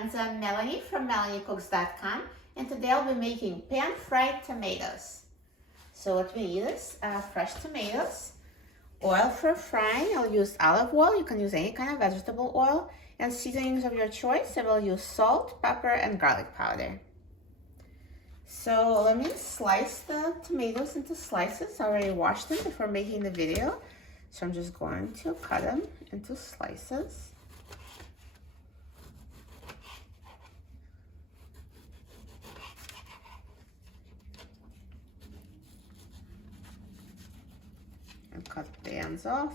friends, I'm Melanie from MelanieCooks.com, and today I'll be making pan-fried tomatoes. So what we need is fresh tomatoes, oil for frying. I'll use olive oil. You can use any kind of vegetable oil, and seasonings of your choice. I will use salt, pepper, and garlic powder. So let me slice the tomatoes into slices. I already washed them before making the video, so I'm just going to cut them into slices. And cut the ends off.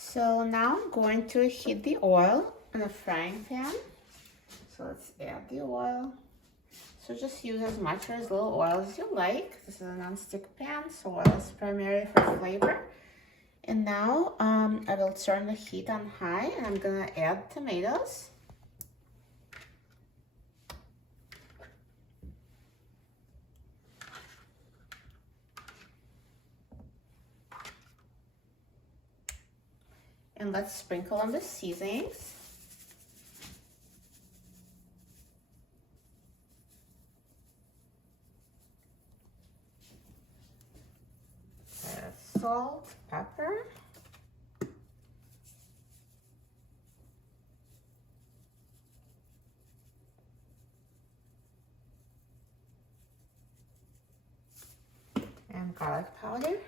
So now I'm going to heat the oil in a frying pan. So let's add the oil. So just use as much or as little oil as you like. This is a non-stick pan, so oil is primary for flavor. And now I will turn the heat on high, and I'm gonna add tomatoes. And let's sprinkle on the seasonings. Salt, pepper. And garlic powder.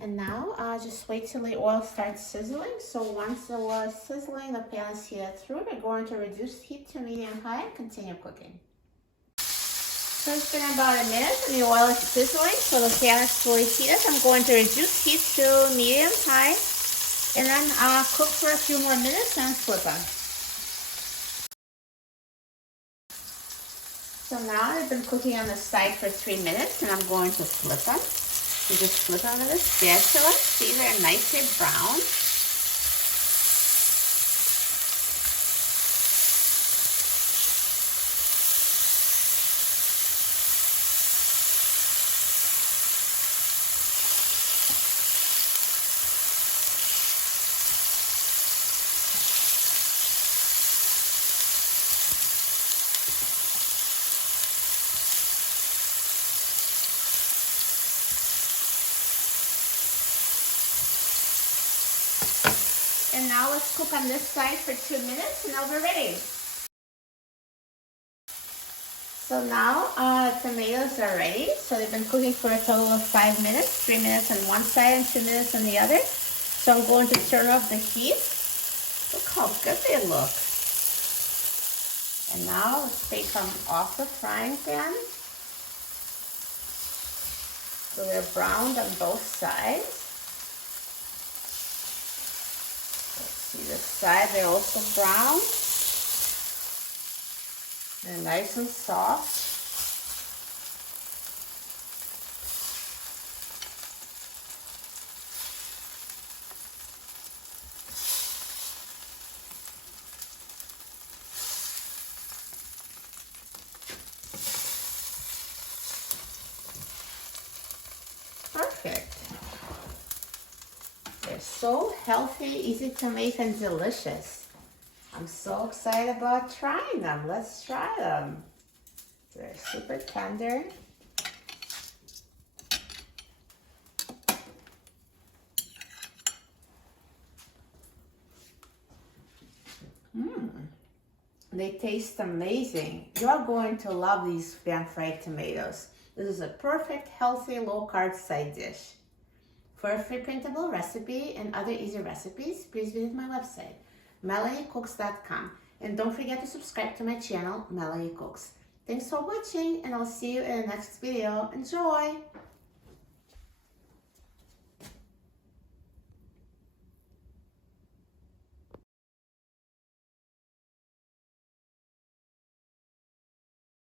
And now just wait till the oil starts sizzling. So once the oil is sizzling, the pan is heated through. We're going to reduce heat to medium-high and continue cooking. So it's been about a minute and the oil is sizzling, so the pan is fully heated. I'm going to reduce heat to medium-high and then cook for a few more minutes and flip them. So now I've been cooking on the side for 3 minutes and I'm going to flip them. So just flip them with a spatula. See, they're nicely brown. And now let's cook on this side for 2 minutes and they'll be ready. So now tomatoes are ready. So they've been cooking for a total of 5 minutes, 3 minutes on one side and 2 minutes on the other. So I'm going to turn off the heat. Look how good they look. And now let's take them off the frying pan. So they're browned on both sides. See this side, they're also brown. They're nice and soft. Perfect. They're so healthy, easy to make, and delicious. I'm so excited about trying them. Let's try them. They're super tender. They taste amazing. You're going to love these pan-fried tomatoes. This is a perfect, healthy, low-carb side dish. For a free printable recipe and other easy recipes, please visit my website, MelanieCooks.com. And don't forget to subscribe to my channel, Melanie Cooks. Thanks for watching, and I'll see you in the next video. Enjoy!